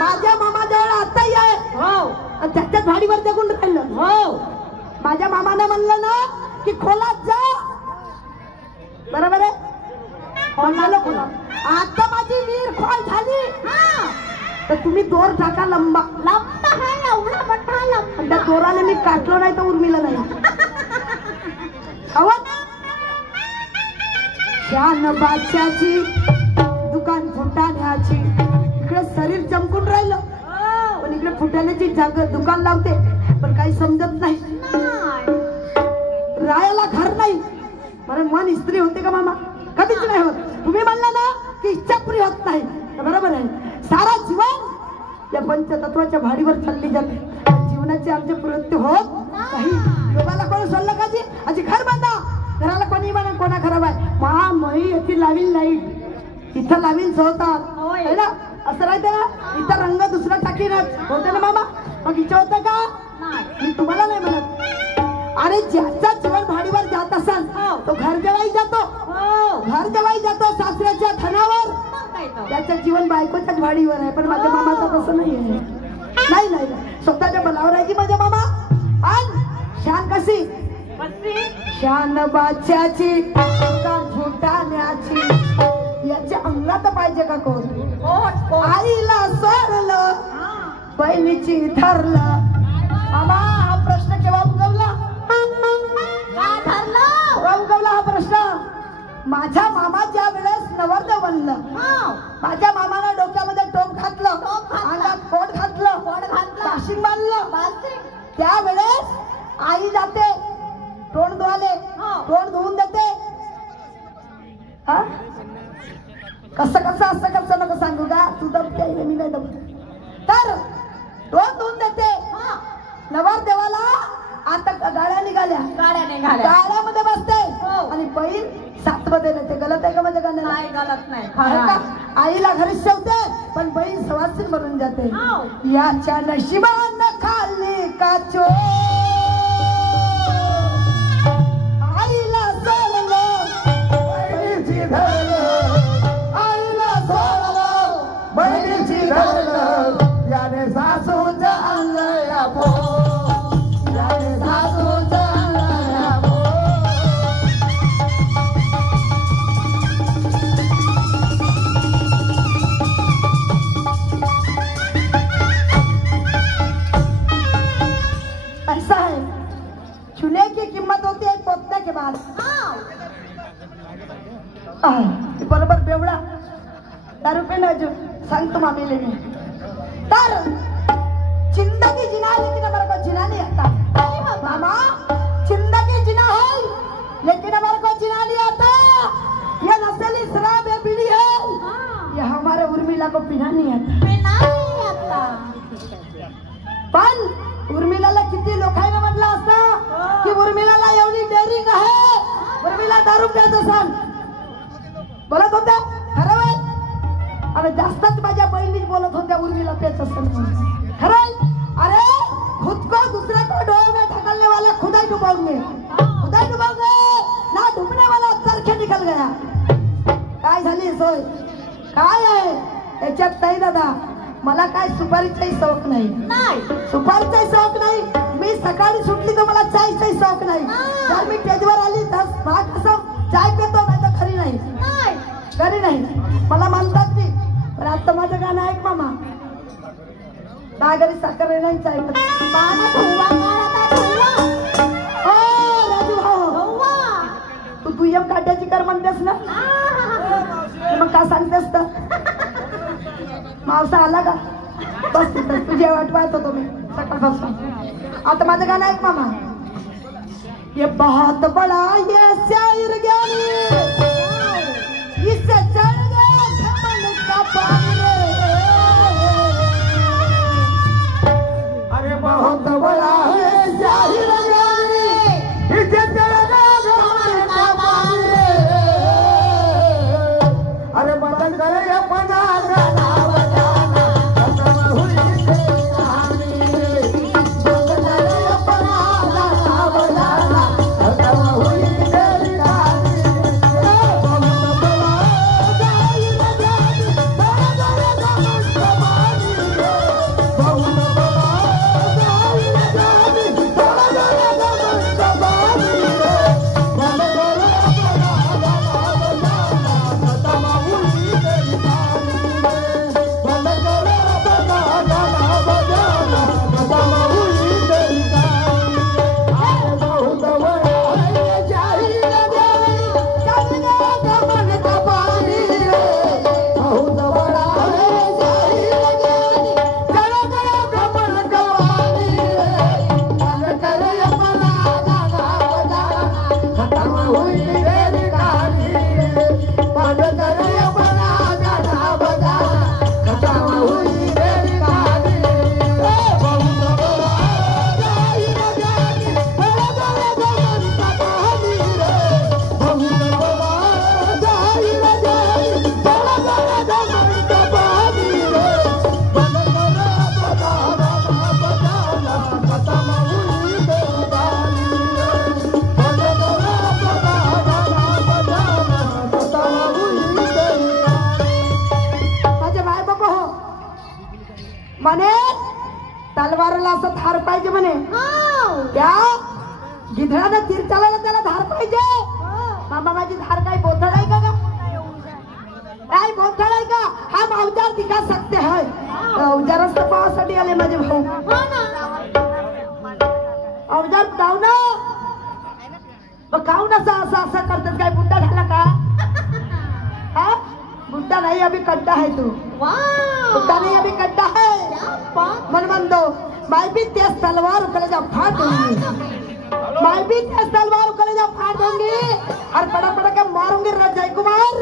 माझ्या मामा जवळ आताही आहे हो आणि त्याच्याच भाडीवर जगून राहिलं हो माझ्या मामाने म्हणलं ना की खोलात जा बरोबर आहे आता माझी वीर खोल झाली तर तुम्ही दोर टाका लंबा लंबा है एवढा मोठा लंबा त्या दोराने मी काटलो नाही तर उर्मिला नाही शान बादशाची दुकान फुटाण्याची इकडे शरीर चमकून राहिलं पण इकडे फुटाण्याची जागा दुकान लावते पण काही समजत नाही रायाला घर नाही कारण मन स्त्री होते का मामा कधीच नाही होत तुम्ही म्हणला ना की इच्छा पुरी होत नाही बरोबर आहे सारा जीवन या पंचतत्वाच्या भाडीवर चालली जाते जीवनाचे आमचे प्रवृत्ती होत नाही तुम्हाला कोण सोडलं का जी आजी घर बांधा घराला कोणी म्हणा कोणा खराब आहे मा मही याची लावील लाईट इथं लावील सोडतात है ना असं राहते ना इथं रंग दुसरा टाकीनच होते ना मामा मग इच्छा होतं का मी तुम्हाला नाही म्हणत अरे ज्याचा जीवन भाडीवर जात असाल तो घर जेवाई जातो घर जेवाई जातो सासऱ्याच्या धनावर त्याचं जीवन बायकोच्याच भाडीवर आहे पण माझ्या मामाचं तसं नाही आहे नाही नाही स्वतःच्या बलावर आहे की माझ्या मामा आणि शान कशी शान बादशाची फुटाण्याची याच्या अंगात पाहिजे का कोण आईला सोडलं बहिणीची धरलं मामा हा प्रश्न केव्हा उगवला उगवला हा प्रश्न माझ्या मामा ज्या वेळेस नवरदेव बनलं माझ्या मामाला डोक्यामध्ये टोप घातलं अंगात कोट घातलं काशीन बांधलं त्यावेळेस आई जाते तोंड धुवाले तोंड धुवून देते कसं कसं असं कसं नको सांगू का तू दमते मी नाही दमते तर तोंड धुवून देते नवरदेवाला आता गाड्या निघाल्या गाड्यामध्ये बसते आणि बैल सातमध्ये नेते गलत आहे का माझ्या गाणं नाही गलत नाही आईला घरी शेवते पण बैल सवासीन बनून जाते याच्या नशिबानं खाल्ली का चो आईला सोडलं बहिणीची धरलं आईला सोडलं बहिणीची धरलं याने सासूचं आणलं या बरोबर बेवडा दारू पिना जो सांगतो मामीले मी तर जिंदगी जिना लेकिन हमारे को जिना नहीं आता मामा जिंदगी जिना है लेकिन हमारे को जिना नहीं आता ये नस्ली शराब है बीड़ी है ये हमारे उर्मिला को पीना नहीं आता पण उर्मिलाला किती लोकांना म्हटलं असतं की उर्मिलाला एवढी डेअरिंग आहे उर्मिला दारू प्यायचं असाल बोलत होत्या खरं आहे अरे जास्तच माझ्या बहिणीच बोलत होत्या उर्मिला प्यायचं असेल खरं अरे खुद को दूसरे को डोल में ढकलने वाला खुदा डुबाओगे ना डुबने वाला चरखे निकल गया काय झाली सोय काय आहे त्याच्यात नाही दादा मला काय सुपारीचाही शौक नाही सुपारीचाही शौक नाही मी सकाळी सुटली तर मला चायचाही शौक नाही जर मी स्टेजवर आली तर भाग असं चाय पितो नाही तर खरी नाही घरी नाही मला म्हणतात मी पण आता माझं गाणं ऐक मामा घरी साखर नाही चाय राजू भाऊ तू दुय्यम काट्याची कर म्हणतेस ना मग का सांगतेस तर मावसा आला का बस तुझी वाट पाहत होतो मी सकाळपासून आता माझं गाणं ऐक मामा ये बहुत बड़ा ये शायर ज्ञानी इससे चढ़ गया कमल का पानी अरे बहुत बड़ा है शायर ज्ञानी इससे चढ़ गया कमल का पानी अरे बदन करे अपना गाना बजाना खत्म हुई कहानी बदन करे अपना गाना बजाना खत्म हुई कहानी बहुत बड़ा शायर ज्ञानी म्हणे तलवारला असं धार पाहिजे म्हणे. त्या गिधळानं तीर चालायला त्याला धार पाहिजे. मामा माझी धार काय बोथड आहे का काय बोथड आहे का? हा अवजार दिखा सकते है. अवजारच तर पावासाठी आले माझे भाऊ. अवजार जाऊ ना मग काहून असं असं असं करतात. काय बुड्डा झाला का? हा बुड्डा नहीं अभी कड्डा है तू. बुड्डा नहीं अभी कड्डा है. मन बंदो मैं भी तेज तलवार कलेजा फाड़ दूंगी. मैं भी तेज तलवार कलेजा फाड़ दूंगी और बड़ा बड़ा के मारूंगी रजय कुमार.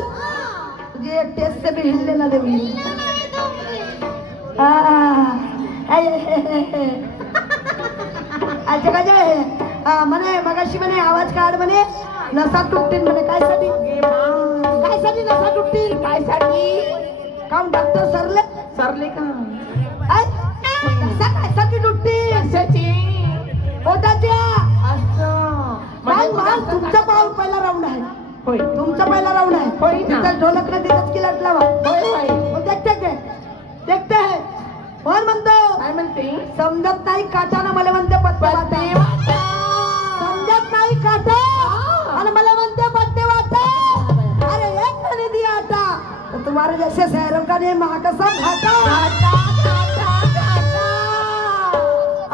तुझे एक तेज से भी हिलने न दूंगी. अच्छा का जाए मने मगाशी मने आवाज काढ म्हणे नसा तुटतील म्हणे. काय साठी काय साठी नसा तुटतील काय साठी? काम डॉक्टर सरले का काय साठी तुटतील? पोटाच्या असं तुमचा पाऊल पहिला राऊंड आहे. होय तुमचा पहिला राऊंड आहे. होय तिथं ढोलकला तिथंच की लट लावा. होय होय देखते है. कोण म्हणतो काय म्हणते? समजत नाही काटानं मला म्हणते पत्ते वाटा. समजत नाही काटा आणि मला म्हणते पत्ते वाटा. अरे एक मैंने दिया आटा तो तुम्हारे जैसे शहरों का नहीं महाकसम घाटा.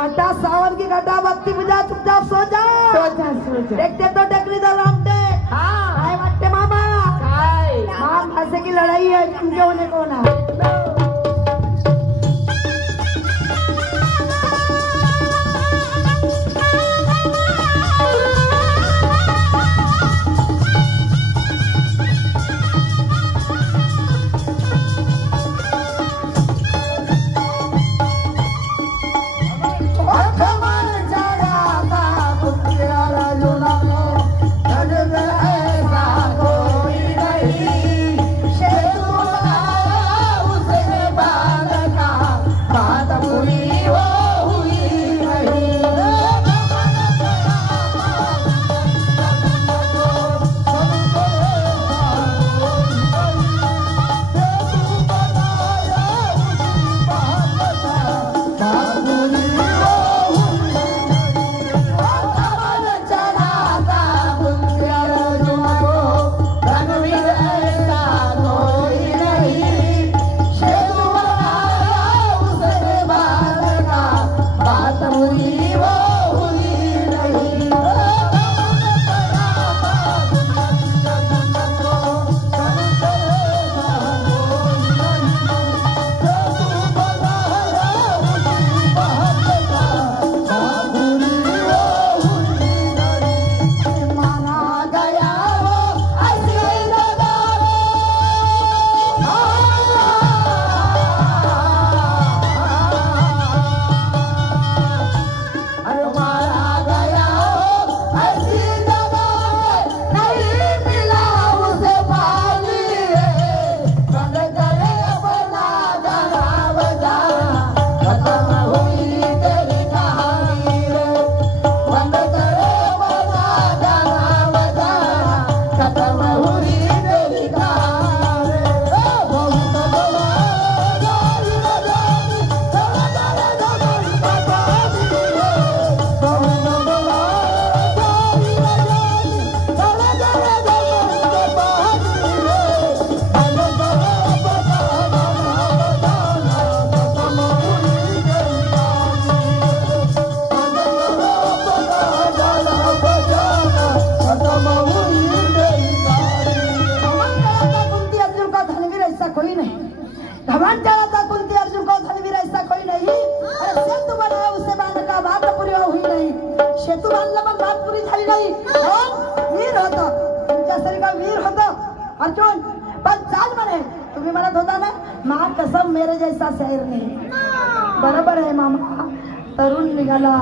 आटा सावन की घटा बत्ती बुझा चुपचाप सो जा. देखते तो टेकरी दो रामटे. काय वाटते मामा? माम भाषे की लड़ाई है जिनके होने को ना. सेतू बांधला पण बात पुरी झाली नाही. वीर होता तुमच्यासारखा वीर होता अर्जुन. पण चाल म्हणे तुम्ही म्हणत होता ना माँ कसम मेरे जैसा शायर नाही. बरोबर आहे मामा. तरुण निघाला.